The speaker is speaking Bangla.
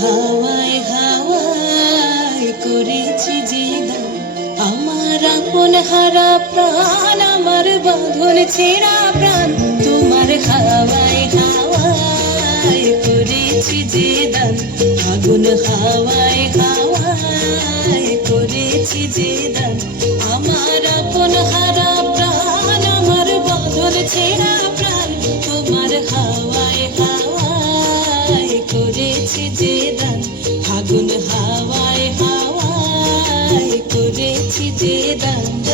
হাওয়ায় হাওয়ায় করেছি যে দান, আমার আপন হারা প্রাণ, আমার বাঁধন ছেঁড়া প্রাণ। তোমার হাওয়ায় হাওয়ায় করেছি যে দান, আগুন হাওয়ায় হাওয়ায় করেছি যে দান, আমার আপন হারা প্রাণ, আমার বাঁধন ছেঁড়া প্রাণ। তোমার হাওয়ায় হাওয়ায় করেছি যে দান, আগুন হাওয়ায় হাওয়ায় করেছি যে দান।